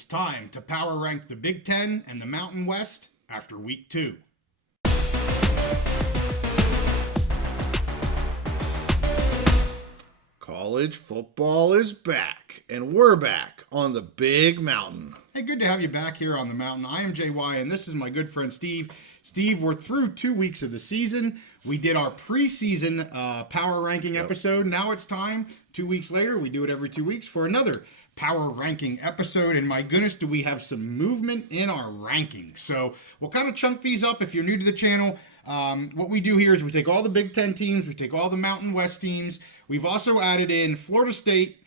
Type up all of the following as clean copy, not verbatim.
It's time to power rank the Big Ten and the Mountain West after week 2. College football is back, and we're back on the Big Mountain. Hey, good to have you back here on the mountain. I am JY, and this is my good friend Steve. Steve, we're through 2 weeks of the season. We did our preseason power ranking episode. Now it's time, 2 weeks later, we do it every 2 weeks, for another power ranking episode. And my goodness, do we have some movement in our rankings. So we'll kind of chunk these up if you're new to the channel. What we do here is we take all the Big Ten teams, we take all the Mountain West teams. We've also added in Florida State,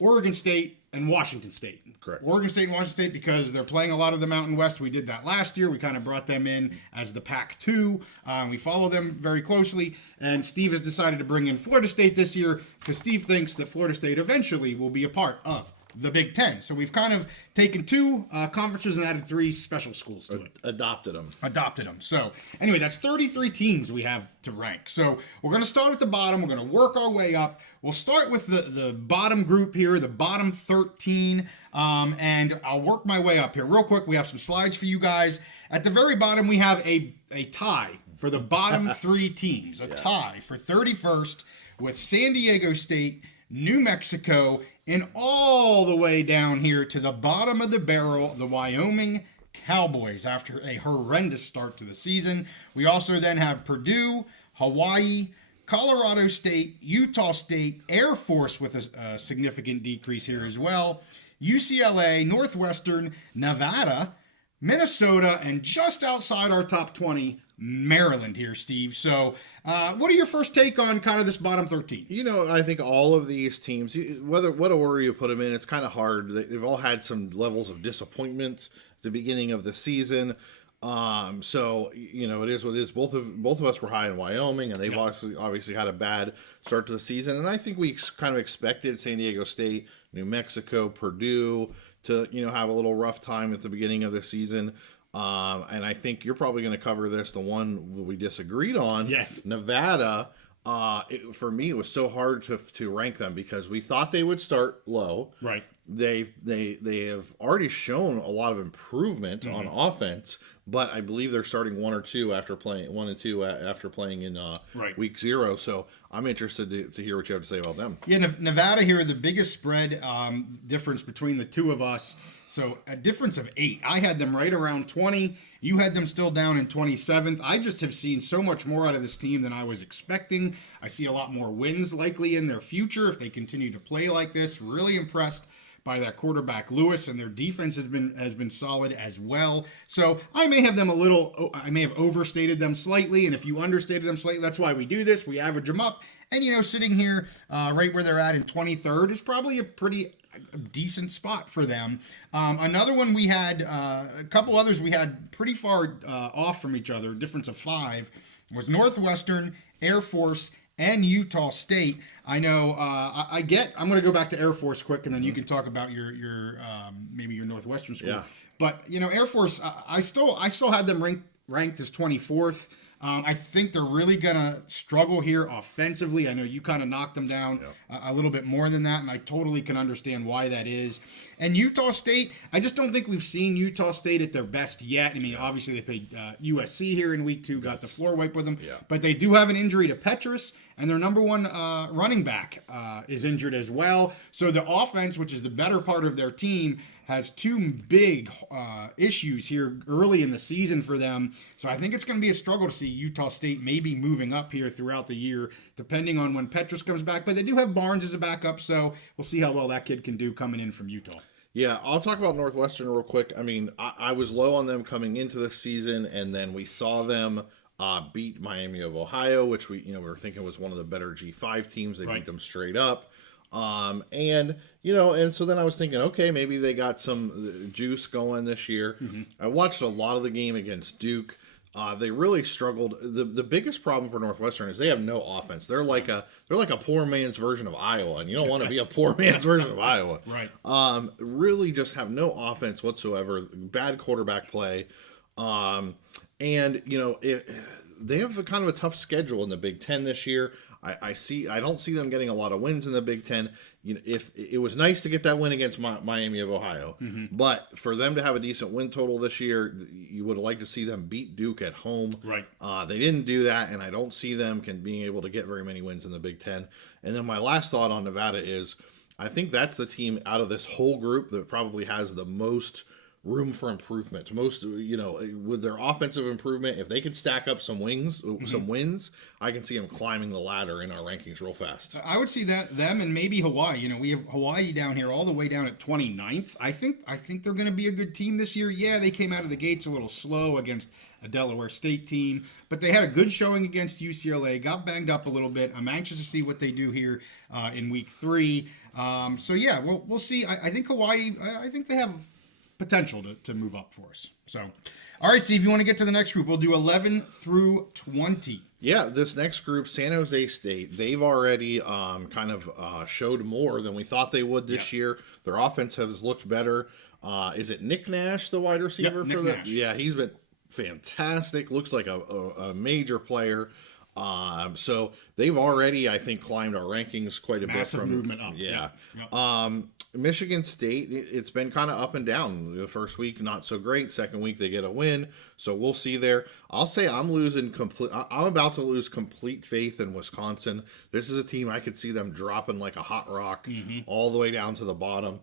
Oregon State, and Washington State. Correct. Oregon State and Washington State because they're playing a lot of the Mountain West. We did that last year. We kind of brought them in as the PAC-12. We follow them very closely. And Steve has decided to bring in Florida State this year because Steve thinks that Florida State eventually will be a part of the Big Ten. So we've kind of taken 2 conferences and added 3 special schools to it. Adopted them. So anyway, that's 33 teams we have to rank. So we're going to start at the bottom. We're going to work our way up. We'll start with the bottom group here, the bottom 13, and I'll work my way up here. Real quick, we have some slides for you guys. At the very bottom, we have a tie for the bottom 3 teams. A tie for 31st with San Diego State, New Mexico, and all the way down here to the bottom of the barrel, the Wyoming Cowboys, after a horrendous start to the season. We also then have Purdue, Hawaii, Colorado State, Utah State, Air Force with a significant decrease here as well, UCLA, Northwestern, Nevada, Minnesota, and just outside our top 20, Maryland here, Steve. So what are your first take on kind of this bottom 13? You know, I think all of these teams, what order you put them in, it's kind of hard. They've all had some levels of disappointment at the beginning of the season. So, you know, it is what it is. Both of us were high in Wyoming, and they've obviously had a bad start to the season. And I think we kind of expected San Diego State, New Mexico, Purdue to, you know, have a little rough time at the beginning of the season. And I think you're probably going to cover this, the one we disagreed on. Yes. Nevada, for me, it was so hard to rank them because we thought they would start low. Right. They have already shown a lot of improvement on offense, but I believe they're starting 1 or 2 after playing 1 and 2 after playing in week 0. So I'm interested to hear what you have to say about them. Yeah, Nevada here, the biggest spread difference between the two of us. So a difference of 8. I had them right around 20. You had them still down in 27th. I just have seen so much more out of this team than I was expecting. I see a lot more wins likely in their future if they continue to play like this. Really impressed by that quarterback Lewis, and their defense has been solid as well. So I may have them I may have overstated them slightly, and if you understated them slightly, that's why we do this. We average them up, and you know, sitting here right where they're at in 23rd is probably a pretty decent spot for them. Another one we had, a couple others we had pretty far off from each other, difference of 5, was Northwestern, Air Force, and Utah State. I know I'm going to go back to Air Force quick, and then you can talk about your maybe your Northwestern school. Yeah. But you know, Air Force, I still had them ranked as 24th. I think they're really going to struggle here offensively. I know you kind of knocked them down a little bit more than that, and I totally can understand why that is. And Utah State, I just don't think we've seen Utah State at their best yet. I mean, obviously they played USC here in week 2, got the floor wiped with them. Yeah. But they do have an injury to Petrus, and their number 1 running back is injured as well. So the offense, which is the better part of their team, has 2 big issues here early in the season for them. So I think it's going to be a struggle to see Utah State maybe moving up here throughout the year, depending on when Petrus comes back. But they do have Barnes as a backup, so we'll see how well that kid can do coming in from Utah. Yeah, I'll talk about Northwestern real quick. I mean, I was low on them coming into the season, and then we saw them beat Miami of Ohio, which we were thinking was one of the better G5 teams. They beat them straight up. And so then I was thinking, okay, maybe they got some juice going this year. I watched a lot of the game against Duke. They really struggled. The biggest problem for Northwestern is they have no offense. They're like a poor man's version of Iowa, and you don't want to be a poor man's version of Iowa. Right. Really just have no offense whatsoever. Bad quarterback play. And they have kind of a tough schedule in the Big Ten this year. I don't see them getting a lot of wins in the Big Ten. You know, if it was nice to get that win against Miami of Ohio, but for them to have a decent win total this year, you would like to see them beat Duke at home. Right. They didn't do that, and I don't see them being able to get very many wins in the Big Ten. And then my last thought on Nevada is, I think that's the team out of this whole group that probably has the most room for improvement. Most, with their offensive improvement, if they could stack up some wins, I can see them climbing the ladder in our rankings real fast. I would see them and maybe Hawaii. You know, we have Hawaii down here all the way down at 29th. I think they're going to be a good team this year. Yeah, they came out of the gates a little slow against a Delaware State team, but they had a good showing against UCLA. Got banged up a little bit. I'm anxious to see what they do here in week 3. So yeah, we'll see. I think Hawaii. I think they have potential to move up for us. So, all right, Steve, you want to get to the next group? We'll do 11 through 20. Yeah, this next group, San Jose State, they've already showed more than we thought they would this year. Their offense has looked better. Is it Nick Nash, the wide receiver for the? Yeah, he's been fantastic. Looks like a major player. So they've already, I think, climbed our rankings quite a bit. Massive movement up. Yeah. Michigan State, it's been kind of up and down. The first week, not so great. Second week, they get a win. So we'll see there. I'll say I'm about to lose complete faith in Wisconsin. This is a team I could see them dropping like a hot rock all the way down to the bottom.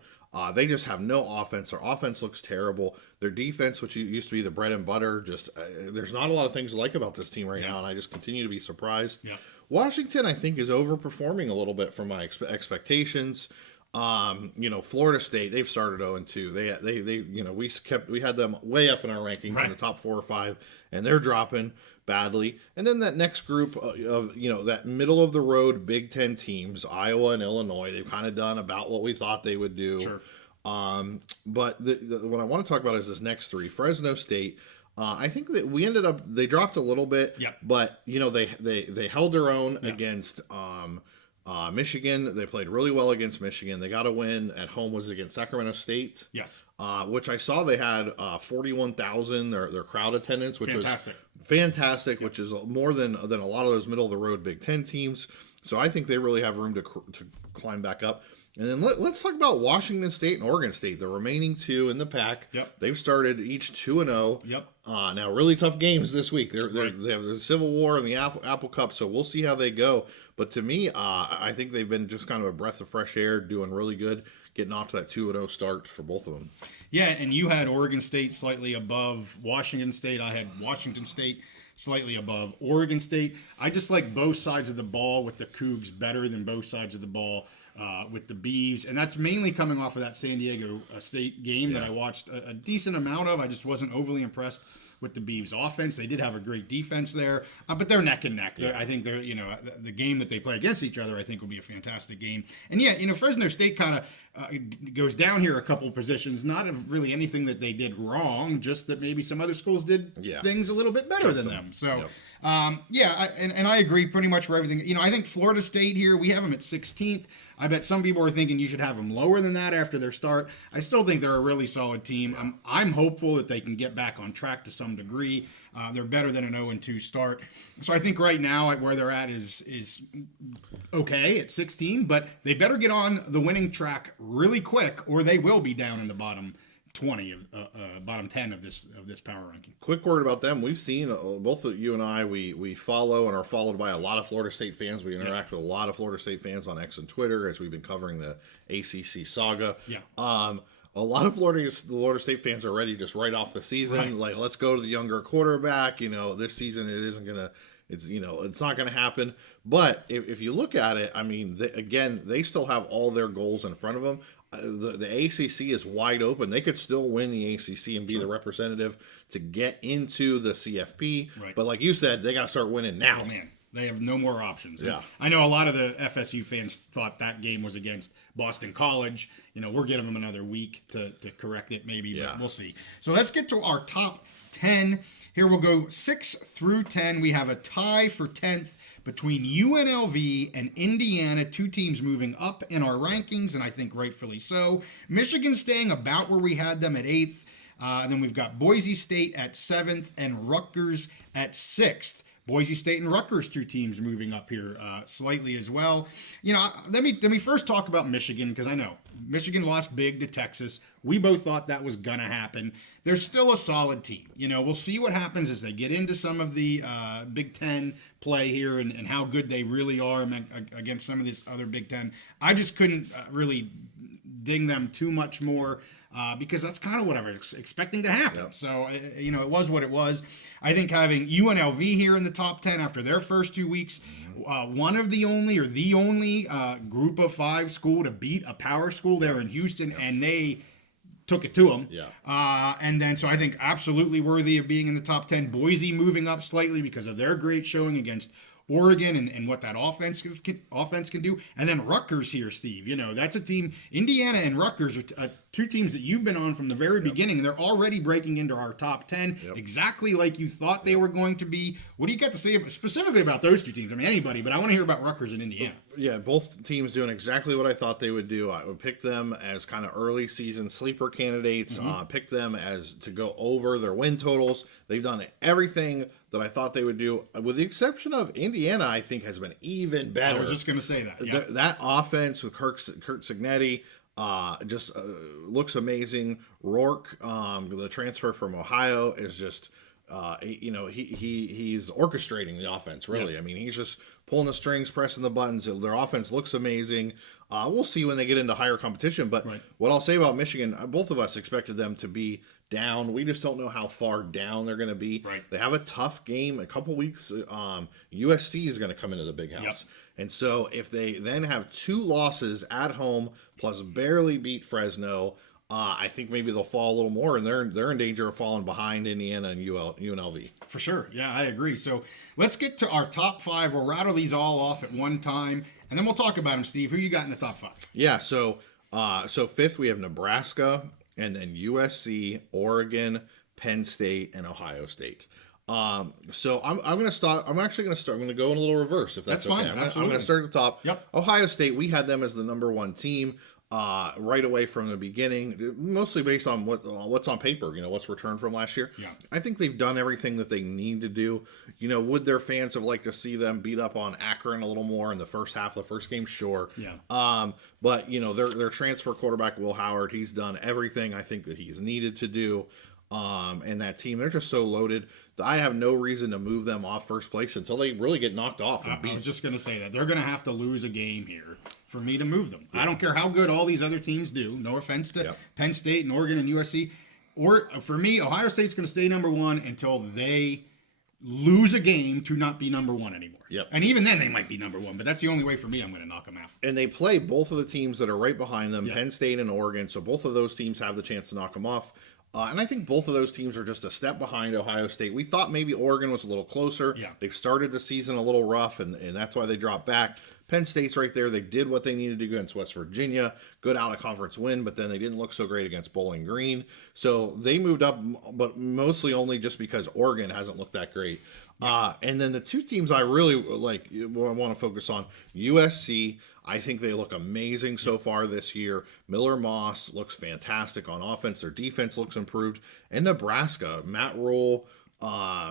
They just have no offense. Their offense looks terrible. Their defense, which used to be the bread and butter, there's not a lot of things to like about this team right now, and I just continue to be surprised. Yeah. Washington, I think, is overperforming a little bit from my expectations. Florida State, they've started 0-2. We had them way up in our rankings in the top 4 or 5, and they're dropping badly. And then that next group of that middle of the road Big Ten teams, Iowa and Illinois, they've kind of done about what we thought they would do. Sure. But what I want to talk about is this next 3. Fresno State. I think that they dropped a little bit, but they held their own against Michigan. They played really well against Michigan. They got a win at home. Was against Sacramento State. Yes. Which I saw they had 41,000 their crowd attendance, which was fantastic, which is more than a lot of those middle of the road Big Ten teams. So I think they really have room to climb back up. And then let's talk about Washington State and Oregon State, the remaining 2 in the pack. Yep. They've started each 2-0. Yep. Now really tough games this week. They have the Civil War and the Apple Cup, so we'll see how they go. But to me, I think they've been just kind of a breath of fresh air, doing really good, getting off to that 2-0 start for both of them. Yeah, and you had Oregon State slightly above Washington State. I had Washington State slightly above Oregon State. I just like both sides of the ball with the Cougs better than both sides of the ball with the Beavs, and that's mainly coming off of that San Diego State game that I watched a decent amount of. I just wasn't overly impressed with the Beavs offense. They did have a great defense there, but they're neck and neck. Yeah. I think they're, the game that they play against each other, I think will be a fantastic game. And Fresno State kind of goes down here a couple of positions, not of really anything that they did wrong, just that maybe some other schools did things a little bit better than them. So, and I agree pretty much for everything. I think Florida State here, we have them at 16th. I bet some people are thinking you should have them lower than that after their start. I still think they're a really solid team. I'm hopeful that they can get back on track to some degree. They're better than an 0-2 start. So I think right now where they're at is okay at 16, but they better get on the winning track really quick or they will be down in the bottom 20 of bottom 10 of this power ranking. Quick word about them. We've seen both of you and I, we follow and are followed by a lot of Florida State fans. We interact with a lot of Florida State fans on X and Twitter as we've been covering the ACC saga. Yeah. A lot of Florida State fans are ready just right off the season. Right. Like, let's go to the younger quarterback. This season it's not going to happen. But if you look at it, I mean, they still have all their goals in front of them. The ACC is wide open. They could still win the ACC and be the representative to get into the CFP. Right. But like you said, they got to start winning now. Oh, man. They have no more options. Yeah. I know a lot of the FSU fans thought that game was against Boston College. We're giving them another week to correct it maybe, but we'll see. So let's get to our top 10. Here we'll go 6 through 10. We have a tie for 10th between UNLV and Indiana, 2 teams moving up in our rankings, and I think rightfully so. Michigan staying about where we had them at 8th. And then we've got Boise State at 7th and Rutgers at 6th. Boise State and Rutgers, 2 teams moving up here slightly as well. You know, let me first talk about Michigan, because I know Michigan lost big to Texas. We both thought that was going to happen. They're still a solid team. You know, we'll see what happens as they get into some of the Big Ten play here and how good they really are against some of these other Big Ten. I just couldn't really ding them too much more because that's kind of what I was expecting to happen. Yep. So, you know, it was what it was. I think having UNLV here in the top 10 after their first 2 weeks, one of the only or the only group of 5 school to beat a power school there in Houston, and they took it to them. Yeah. And then, so I think absolutely worthy of being in the top 10. Boise moving up slightly because of their great showing against Oregon and what that offense can do. And then Rutgers here, Steve. You know, that's a team. Indiana and Rutgers are 2 teams that you've been on from the very beginning. They're already breaking into our top 10, exactly like you thought they were going to be. What do you got to say specifically about those 2 teams? I mean, anybody, but I want to hear about Rutgers and Indiana. Yeah, both teams doing exactly what I thought they would do. I would pick them as kind of early season sleeper candidates, pick them as to go over their win totals. They've done everything that I thought they would do, with the exception of Indiana. I think has been even better. I was just going to say that. Yep. That offense with Kurt Cignetti just looks amazing. Rourke, the transfer from Ohio, is just you know, he's orchestrating the offense, really. Yep. I mean, he's just pulling the strings, pressing the buttons. Their offense looks amazing. We'll see when they get into higher competition. But what I'll say about Michigan, both of us expected them to be down. We just don't know how far down they're going to be. Right. They have a tough game. A couple weeks, USC is going to come into the big house. Yep. And so if they then have 2 losses at home plus barely beat Fresno, I think maybe they'll fall a little more, and they're in danger of falling behind Indiana and UNLV. For sure. Yeah, I agree. So let's get to our top 5. We'll rattle these all off at one time, and then we'll talk about them, Steve. Who you got in the top 5? Yeah, so 5th we have Nebraska, and then USC, Oregon, Penn State, and Ohio State. So I'm going to start. I'm actually going to start. I'm going to go in a little reverse, if that's okay. Fine. I'm going to start at the top. Yep. Ohio State, we had them as the number 1 team. Right away from the beginning, mostly based on what's on paper, you know, what's returned from last year. Yeah. I think they've done everything that they need to do. You know, would their fans have liked to see them beat up on Akron a little more in the first half of the first game? Sure. Yeah. But, you know, their transfer quarterback, Will Howard, he's done everything I think that he's needed to do. And that team, they're just so loaded that I have no reason to move them off first place until they really get knocked off. I was just going to say that. They're going to have to lose a game here for me to move them. Yeah. I don't care how good all these other teams do. No offense to Penn State and Oregon and USC. Or for me, Ohio State's going to stay number 1 until they lose a game to not be number 1 anymore. Yep. And even then they might be number 1, but that's the only way for me I'm going to knock them out. And they play both of the teams that are right behind them, Penn State and Oregon, so both of those teams have the chance to knock them off. And I think both of those teams are just a step behind Ohio State. We thought maybe Oregon was a little closer. Yeah. They've started the season a little rough, and that's why they dropped back. Penn State's right there. They did what they needed to do against West Virginia. Good out-of-conference win, but then they didn't look so great against Bowling Green. So they moved up, but mostly only just because Oregon hasn't looked that great. And then the 2 teams I really like, I want to focus on, USC. I think they look amazing so far this year. Miller Moss looks fantastic on offense. Their defense looks improved. And Nebraska, Matt Rule,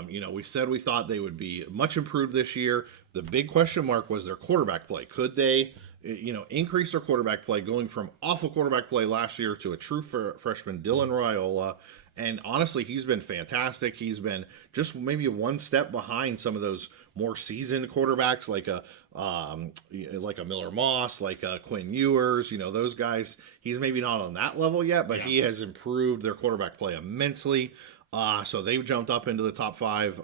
you know, we said we thought they would be much improved this year. The big question mark was their quarterback play. Could they, you know, increase their quarterback play, going from awful quarterback play last year to a true freshman, Dylan Raiola? And honestly, he's been fantastic. He's been just maybe 1 step behind some of those more seasoned quarterbacks like a Miller Moss, like a Quinn Ewers. You know, those guys. He's maybe not on that level yet, but he has improved their quarterback play immensely. So they've jumped up into the top 5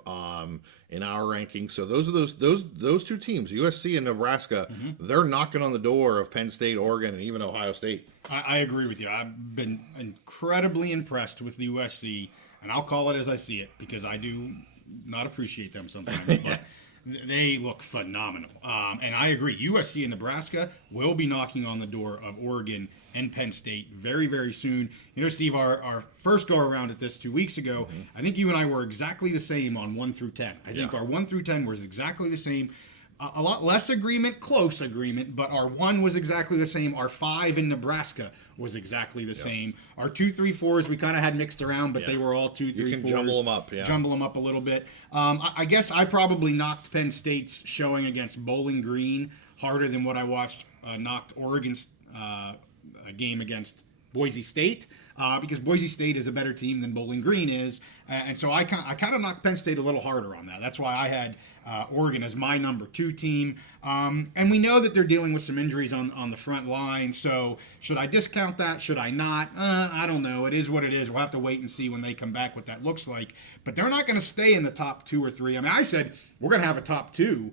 in our rankings. So those are those 2 teams, USC and Nebraska. They're knocking on the door of Penn State, Oregon, and even Ohio State. I agree with you. I've been incredibly impressed with the USC, and I'll call it as I see it because I do not appreciate them sometimes. But they look phenomenal. And I agree. USC and Nebraska will be knocking on the door of Oregon and Penn State very, very soon. You know, Steve, our first go around at this 2 weeks ago, I think you and I were exactly the same on 1 through 10. I think our 1 through 10 was exactly the same. a lot less agreement, close agreement, but our 1 was exactly the same. Our 5 in Nebraska was exactly the same. Our 2, 3, 4s we kind of had mixed around, but they were all 2, 3, 4s. You can jumble them up, Jumble them up a little bit. I guess I probably knocked Penn State's showing against Bowling Green harder than what I knocked Oregon's game against Boise State, because Boise State is a better team than Bowling Green is, and so I kind of knocked Penn State a little harder on that. That's why I had Oregon as my number 2 team, and we know that they're dealing with some injuries on the front line, so should I discount that? Should I not? I don't know. It is what it is. We'll have to wait and see when they come back what that looks like, but they're not going to stay in the top 2 or 3. I mean, I said we're going to have a top 2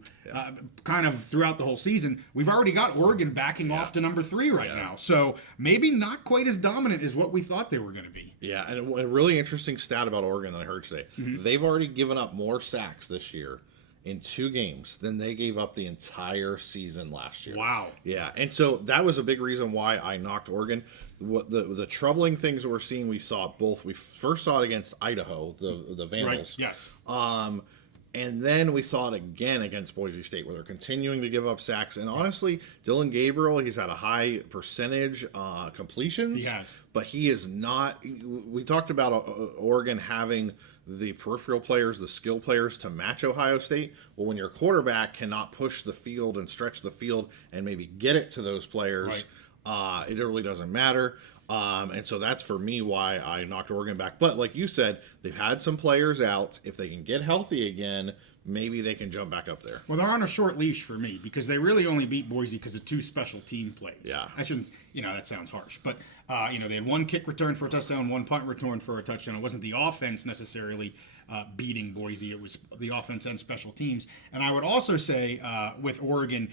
kind of throughout the whole season. We've already got Oregon backing off to number 3 right now, so maybe not quite as dominant as what we thought they were going to be. Yeah, and a really interesting stat about Oregon that I heard today. They've already given up more sacks this year in 2 games than they gave up the entire season last year. Wow. Yeah, and so that was a big reason why I knocked Oregon. What the troubling things that we're seeing, we saw it both. We first saw it against Idaho, the Vandals. Right. Yes. And then we saw it again against Boise State, where they're continuing to give up sacks. And honestly, Dylan Gabriel, he's had a high percentage completions. He has. But he is not. We talked about Oregon having the peripheral players, the skill players to match Ohio State. Well, when your quarterback cannot push the field and stretch the field and maybe get it to those players, it really doesn't matter. And so that's for me why I knocked Oregon back. But like you said, they've had some players out. If they can get healthy again, maybe they can jump back up there. Well, they're on a short leash for me because they really only beat Boise because of 2 special team plays. Yeah. I shouldn't, that sounds harsh. But, they had 1 kick return for a touchdown, 1 punt return for a touchdown. It wasn't the offense necessarily beating Boise. It was the offense and special teams. And I would also say with Oregon,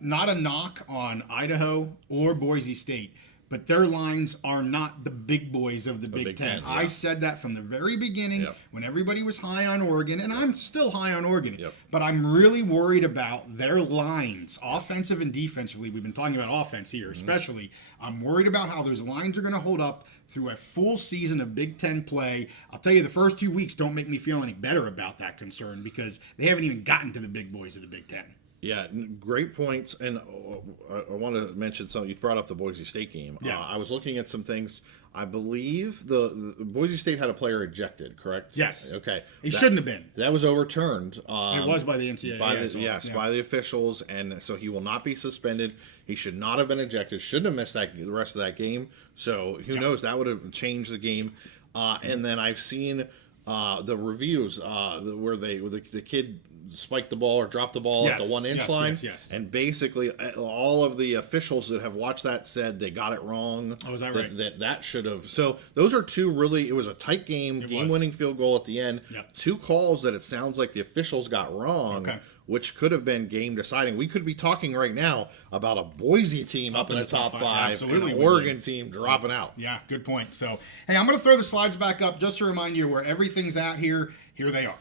not a knock on Idaho or Boise State, but their lines are not the big boys of the Big Ten. I said that from the very beginning when everybody was high on Oregon, and I'm still high on Oregon. But I'm really worried about their lines, offensive and defensively. We've been talking about offense here, especially. I'm worried about how those lines are going to hold up through a full season of Big Ten play. I'll tell you, the first 2 weeks don't make me feel any better about that concern because they haven't even gotten to the big boys of the Big Ten. Yeah, great points. And I want to mention something. You brought up the Boise State game. Yeah. I was looking at some things. I believe the Boise State had a player ejected, correct? Yes. Okay. He shouldn't have been. That was overturned. It was by the NCAA. By the officials. And so he will not be suspended. He should not have been ejected. Shouldn't have missed the rest of that game. So who knows? That would have changed the game. And then I've seen the reviews where the kid spiked the ball or dropped the ball at the 1-inch line. And basically all of the officials that have watched that said they got it wrong. Oh, is that right? That should have. So those are 2 really, it was a tight game, game-winning field goal at the end. 2 calls that it sounds like the officials got wrong, which could have been game deciding. We could be talking right now about a Boise team up in the top 5 and an Oregon team dropping out. Yeah, good point. So, hey, I'm going to throw the slides back up just to remind you where everything's at here. Here they are.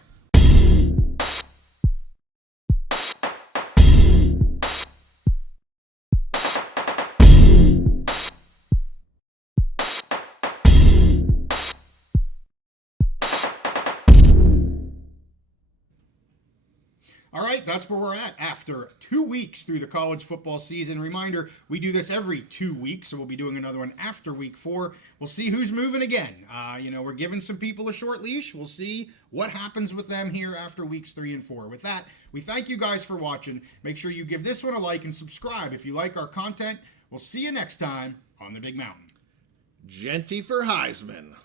All right, that's where we're at after 2 weeks through the college football season. Reminder, we do this every 2 weeks, so we'll be doing another one after week 4. We'll see who's moving again. We're giving some people a short leash. We'll see what happens with them here after weeks 3 and 4. With that, we thank you guys for watching. Make sure you give this one a like and subscribe if you like our content. We'll see you next time on the Big Mountain. Genty for Heisman.